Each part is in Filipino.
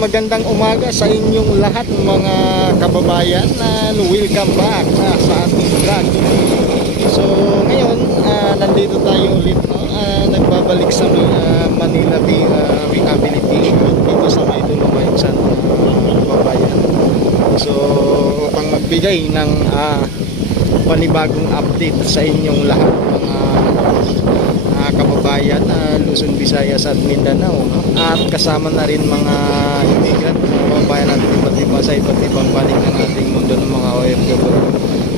Magandang umaga sa inyong lahat mga kababayan, na welcome back sa ating vlog. So ngayon nandito tayo ulit, no? Nagbabalik sa Manila Bay Rehabilitation dito sa may Dolomites, kababayan. So upang magbigay ng panibagong update sa inyong lahat mga kababayan, Luzon, Visayas at Mindanao, no? At kasama na rin mga immigrant, mga kababayan natin iba't iba sa iba't ibang panig ng ating mundo ng mga OFW.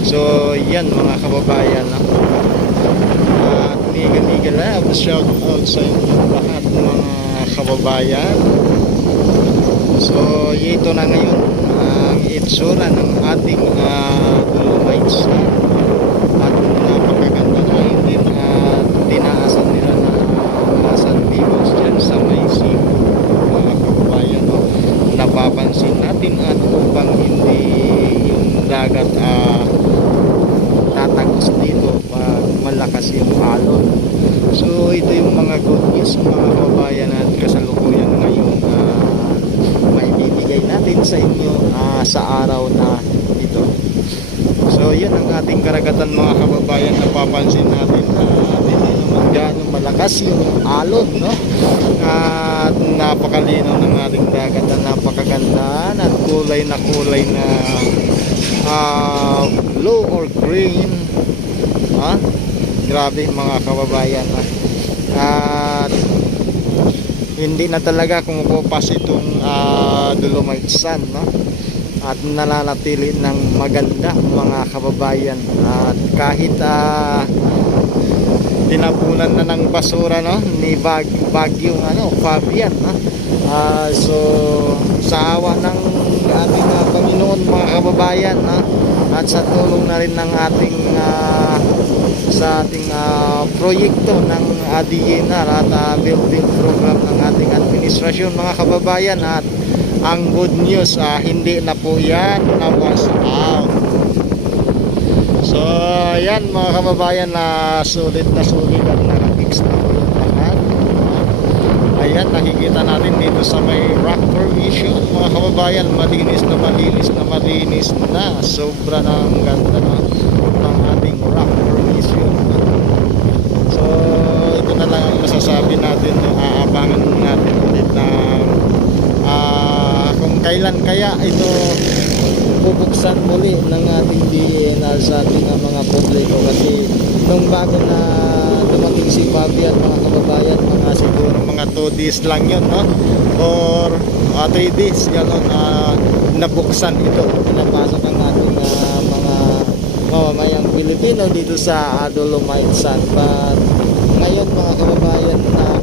So yan mga kababayan, no? Mega love, shout out sa inyong lahat mga kababayan. So ito na ngayon ang itsura ng ating Dolomites, at napakaganda na hindi tinaasan nila na San Dimas dyan sa may Cebu, mga kababayan, no? Napapansin natin, at upang hindi yung dagat tatagos dito pag malakas yung alon. So ito yung mga good news mga kababayan, at kasalukuyan ngayon maibibigay natin sa inyo sa araw na ito. So yun ang ating karagatan mga kababayan. Napapansin natin na hindi naman gano'ng malakas yung alon, no? At napakalinaw ng ating dagat, na napakaganda at kulay na blue or green. Grabe mga kababayan. At hindi na talaga kumukupas itong Dolomites Sand, no? At nananatili ng maganda mga kababayan. At kahit tinapunan na ng basura, no, ni bagyong Fabian, no? So sa awa ng ating Panginoon mga kababayan, no? At sa tulong na rin ng ating sa ating proyekto ng DNR at building program ng ating administrasyon mga kababayan, at ang good news, hindi na po yan na-wash out. So yan mga kababayan, sulit at nakafix na po yung lahat. Ayan, nakikita natin dito sa may rock formation mga kababayan, malinis na, sobra ng ganda ng ating rock formation. So ito na lang ang masasabi natin, no? Aabangan natin ulit na kung kailan kaya ito bubuksan muli ng ating DNR sa ating mga publiko, kasi nung bago na dumating si Fabian mga kababayan, siguro mga 2 days lang yun, no? Or 3 days gano'n, nabuksan ito, pinapasok ang ating mga mamamayang Pilipino dito sa Dolomites Sand. But ngayon mga kababayan,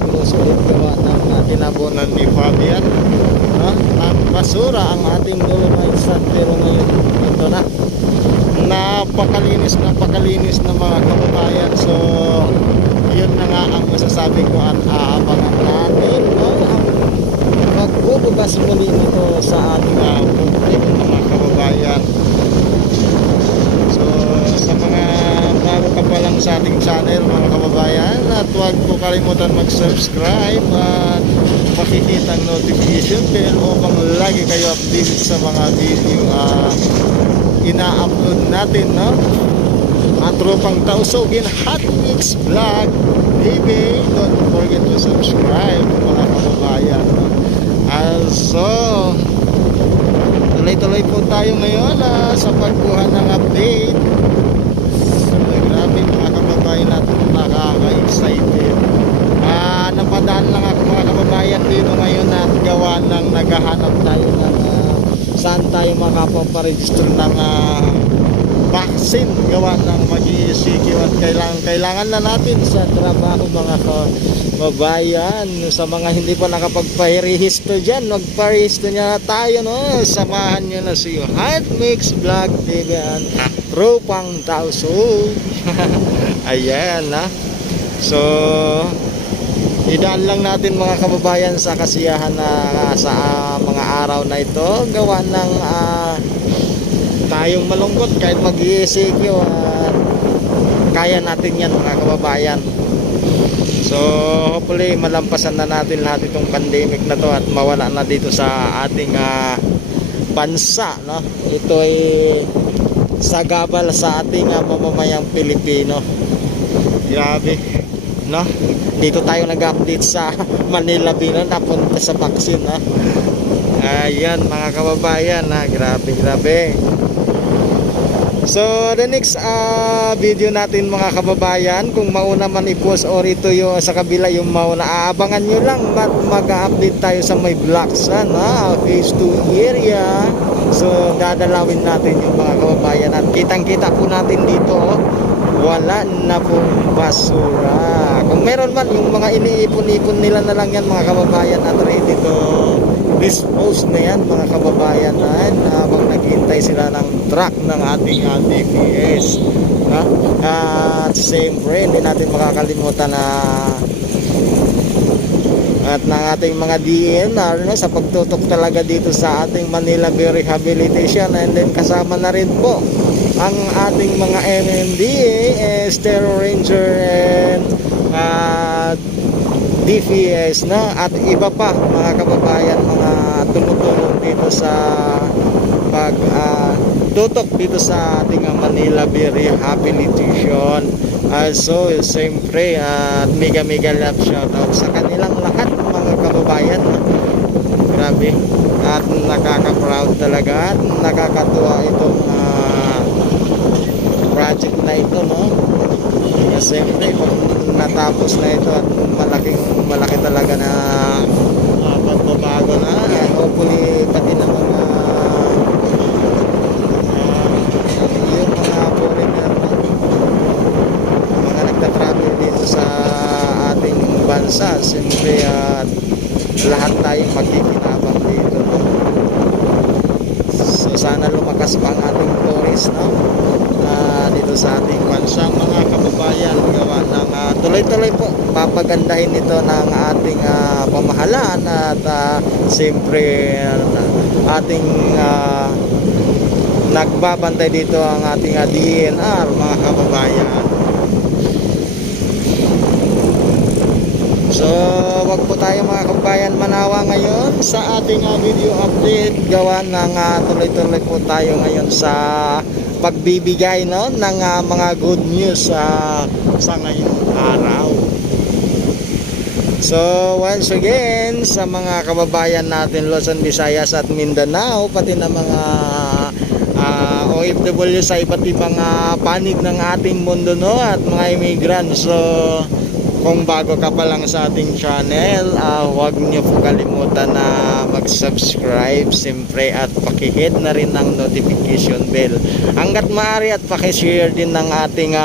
close ulit gawa ng tinabunan ni Fabian, no? Ang basura ang ating Dolomites Sand, pero ngayon ito na, napakalinis na mga kababayan. So yun na nga ang masasabi ko, at aabangan natin, no, ang magbubugas muli nito sa ating publiko mga kababayan. So sa mga bago ka pa lang sa ating channel mga kababayan, at huwag po kalimutan mag-subscribe at makikita ang notification bell upang lagi kayo updated sa mga video ina-upload natin, no? At tropang Tausugin Hot Mix Vlog, baby, don't forget to subscribe mga kababayan, no? So tuloy po tayo ngayon sa pagkuha ng update. So grabe mga kababayan natin, nakaka-excited. Napadaan lang ako mga kababayan dito ngayon, at gawa ng naghahanap tayo ng saan tayo makapaparegister ng vaccine, gawa ng mag-ECQ, at kailangan na natin sa trabaho mga kababayan. Sa mga hindi pa nakapagparehisto dyan, magparehisto niya na tayo, no? Samahan nyo na si Hot Mix Vlog TV and tropang Tausug. Ayan, so idaan lang natin mga kababayan sa kasiyahan na sa mga araw na ito, gawa ng tayong malungkot kahit mag-ECQ, kaya natin yan mga kababayan. So hopefully malampasan na natin lahat itong pandemic na to at mawala na dito sa ating bansa, no? Ito ay sagabal sa ating mamamayang Pilipino. Grabe, no? Dito tayo nag-update sa Manila bilang napunta sa vaccine, no? Ayan mga kababayan, grabe, grabe. So the next video natin mga kababayan, kung mauna man i-post or ito yung sa kabila yung mauna, aabangan nyo lang mag-update tayo sa may Blacksan, phase 2 area. So dadalawin natin yung mga kababayan at kitang kita po natin dito, wala na pong basura. Kung meron man, yung mga iniipon-ipon nila na lang yan mga kababayan at ready to dispose na yan mga kababayan, habang naghihintay sila ng truck ng ating DPS, at siyempre hindi natin makakalimutan na at ng ating mga DNR, sa pagtutok talaga dito sa ating Manila Bay Rehabilitation, and then kasama na rin po ang ating mga MMDA, Stereo Ranger and DPS, at iba pa mga kababayan, mga tumutulong dito sa tutok dito sa ating Manila Bay Rehabilitation. So siyempre mega love shoutout sa kanilang lahat mga kababayan, grabe, at nakaka-proud talaga at nakakatuwa itong project na ito, no? Siyempre pag natapos na ito at malaki talaga na pagbabago na, hopefully pati na mga yung mga foreigner, mga nagtatravel dito sa ating bansa, siyempre lahat tayong magkikinabang dito, no? So sana lumakas pa ang ating tourist, no? Dito sa ating bansa mga kababayan, gawa ng tuloy-tuloy po papagandahin ito ng ating pamahalaan at siyempre ating nagbabantay dito ang ating DNR mga kababayan. So wag po tayo mga kababayan manawa ngayon sa ating video update, gawa ng tuloy-tuloy po tayo ngayon sa pagbibigay, no, ng mga good news sa ngayong araw. So once again sa mga kababayan natin Luzon, Visayas at Mindanao, pati na mga OFW sa iba't ibang panig ng ating mundo, no, at mga immigrants. So kung bago ka pa lang sa ating channel, huwag niyo po kalimutan na mag-subscribe siyempre at pakihit na rin ang notification bell hanggat maaari, at pakishare din ng ating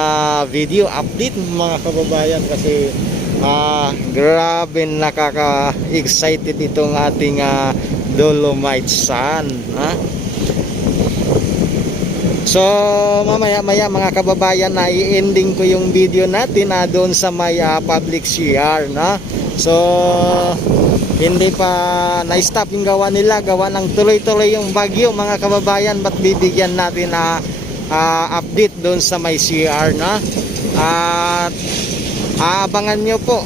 video update mga kababayan, kasi grabe nakaka-excited itong ating Dolomite Sun, So mamaya mga kababayan, na i-ending ko yung video natin doon sa may public share, so hindi pa na-stop yung gawa nila, gawa ng tuloy-tuloy yung bagyo mga kababayan, ba't bibigyan natin update doon sa may CR, at aabangan nyo po,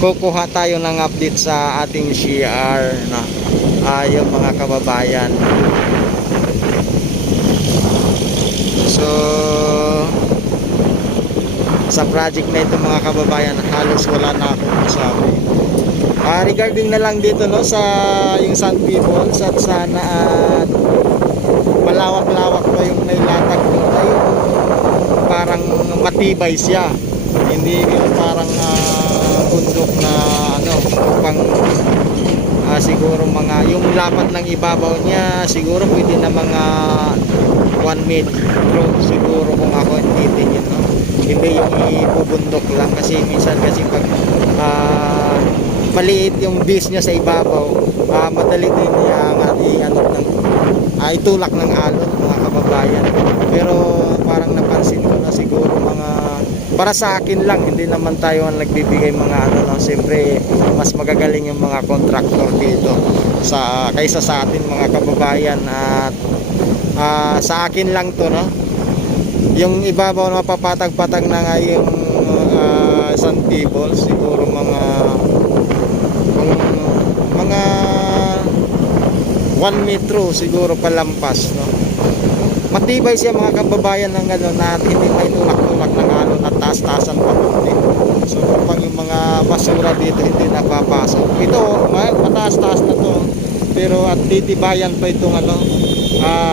kukuha tayo ng update sa ating CR, yung mga kababayan. So sa project na ito mga kababayan, halos wala na akong masabi. Regarding na lang dito, no, sa yung Sun Peoples, at sana malawak-lawak pa yung nailatag ko, ay parang matibay siya, hindi yung parang bundok na pang siguro mga yung lapat ng ibabaw niya siguro pwede na mga 1 metro siguro kung ako titingin, no? Hindi yung ibubundok lang, kasi minsan kasi pag maliit yung base niya sa ibabaw, madali din niya itulak ng alon mga kababayan. Pero parang napansin ko na siguro mga para sa akin lang, hindi naman tayo ang nagbibigay mga siyempre mas magagaling yung mga contractor dito kaysa sa atin mga kababayan. At sa akin lang to, no, yung ibabaw na mapapatag-patag na nga yung San People, siguro mga kung mga 1 metro siguro palampas, no? Matibay siya mga kababayan ng ano, na hindi may tulak-tulak ng ano na taas-taasan pa dito. So pang yung mga basura dito hindi napapasok. Ito mataas-taas na to, pero at titibayan pa itong ano,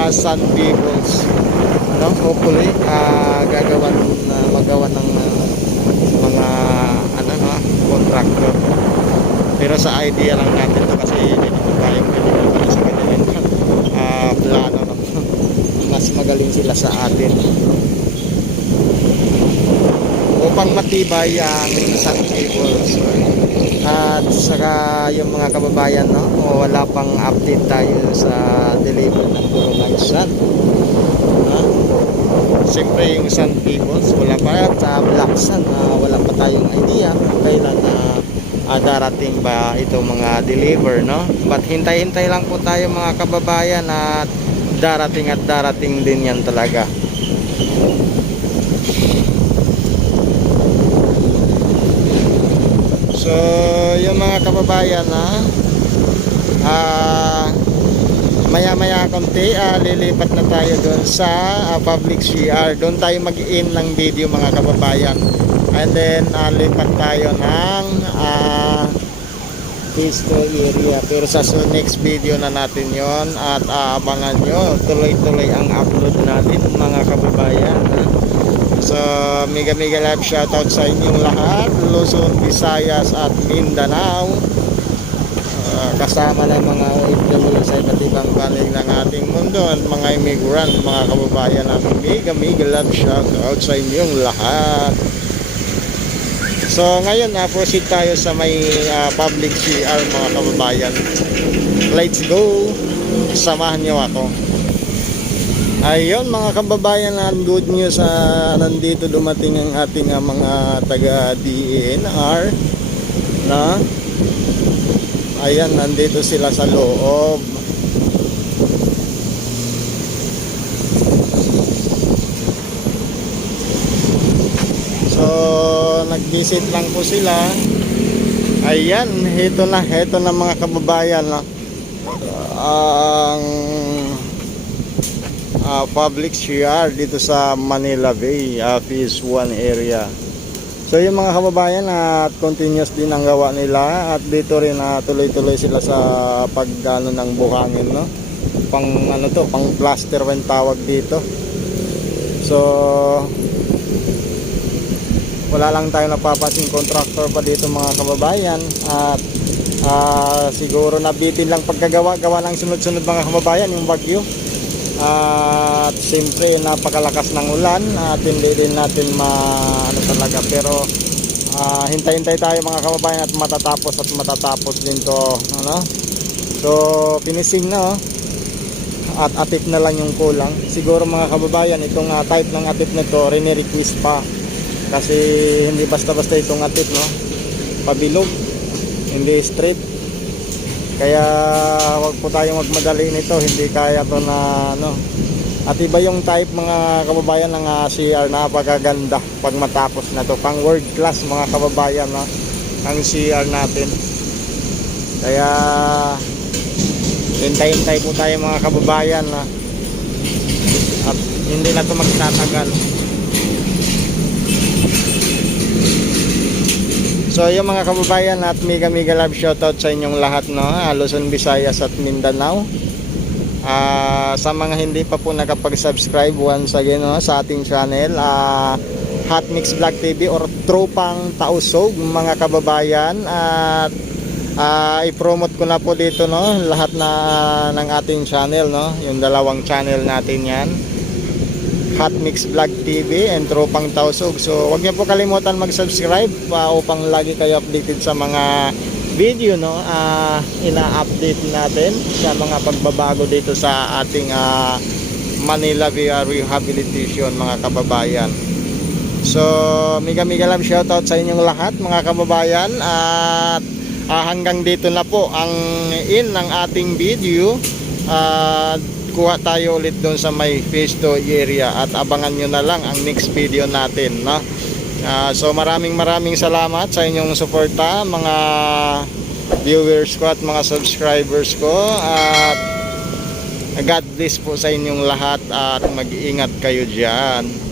San Peoples, no? Hopefully magawa ng mga ano, no, contractor. Pero sa idea lang natin to kasi hindi naman tayo pwede sa kanilang plano, no? Mas magaling sila sa atin upang matibay ang San Peoples. At saka yung mga kababayan, no, wala pang update tayo sa deliver ng Burungan. Siyempre yung San Peoples wala pa, at sa Black Sun wala pa tayong idea kung kailan darating ba itong mga deliver, no? But hintay-hintay lang po tayo mga kababayan, at darating din yan talaga. So yung mga kababayan, maya-maya konti lilipat na tayo doon sa public CR. Doon tayo mag-in ng video mga kababayan, and then lipat tayo ng Pisto area. Pero sa next video na natin yon, at abangan nyo, tuloy-tuloy ang upload natin mga kababayan. So mega live shoutout sa inyong lahat, Luzon, Visayas at Mindanao, kasama ng mga OFW sa iba't ibang panig ng ating mundo, at mga immigrant, mga kababayan namin, mega love shoutout sa inyong lahat. So ngayon proceed tayo sa may public CR mga kababayan. Let's go, samahan nyo ako. Ayun mga kababayan, good news, nandito dumating ang ating mga taga DENR na ayan, nandito sila sa loob. So nag-visit lang po sila. Ayan, heto na mga kababayan, no? Ang public CR dito sa Manila Bay, Phase 1 area. So yung mga kababayan, continuous din ang gawa nila, at dito rin tuloy-tuloy sila sa pagdano ng buhangin, no? Pang ano to, pang plaster when tawag dito. So wala lang tayo napapansing contractor pa dito mga kababayan, at siguro nabitin lang pagkagawa ng sunod-sunod mga kababayan yung bagyo. At siyempre napakalakas ng ulan, at hindi din natin ano talaga, pero hintay-hintay tayo mga kababayan, at matatapos din to, ano? So finishing na, at atip na lang yung kulang. Siguro mga kababayan, itong type ng atip nito rene-request pa, kasi hindi basta-basta itong atip, no? Pabilog, hindi straight. Kaya wag po tayong magmadali nito, hindi kaya to na ano. At iba yung type mga kababayan ng CR, napakaganda pag matapos na to. Pang world class mga kababayan, no? Ang CR natin. Kaya hintay-hintay po tayo mga kababayan, na at hindi na to magtatagal. So yung mga kababayan, at mega love shoutout sa inyong lahat, no? Luzon, Visayas at Mindanao. Sa mga hindi pa po nakapag-subscribe, once again, no, sa ating channel, Hot Mix Vlog TV or Tropang Tausog mga kababayan. At i-promote ko na po dito, no, lahat ng ating channel, no? Yung dalawang channel natin yan, Hot Mix Vlog TV and Tropang Tausog. So huwag niyo po kalimutan mag-subscribe upang lagi kayo updated sa mga video, no, ina-update natin sa mga pagbabago dito sa ating Manila VR Rehabilitation mga kababayan. So mega love shoutout sa inyong lahat mga kababayan, at hanggang dito na po ang ng ating video. Kuha tayo ulit doon sa may Phase 2 area, at abangan nyo na lang ang next video natin, no? So maraming salamat sa inyong suporta, mga viewers ko at mga subscribers ko, at God bless po sa inyong lahat at mag-iingat kayo diyan.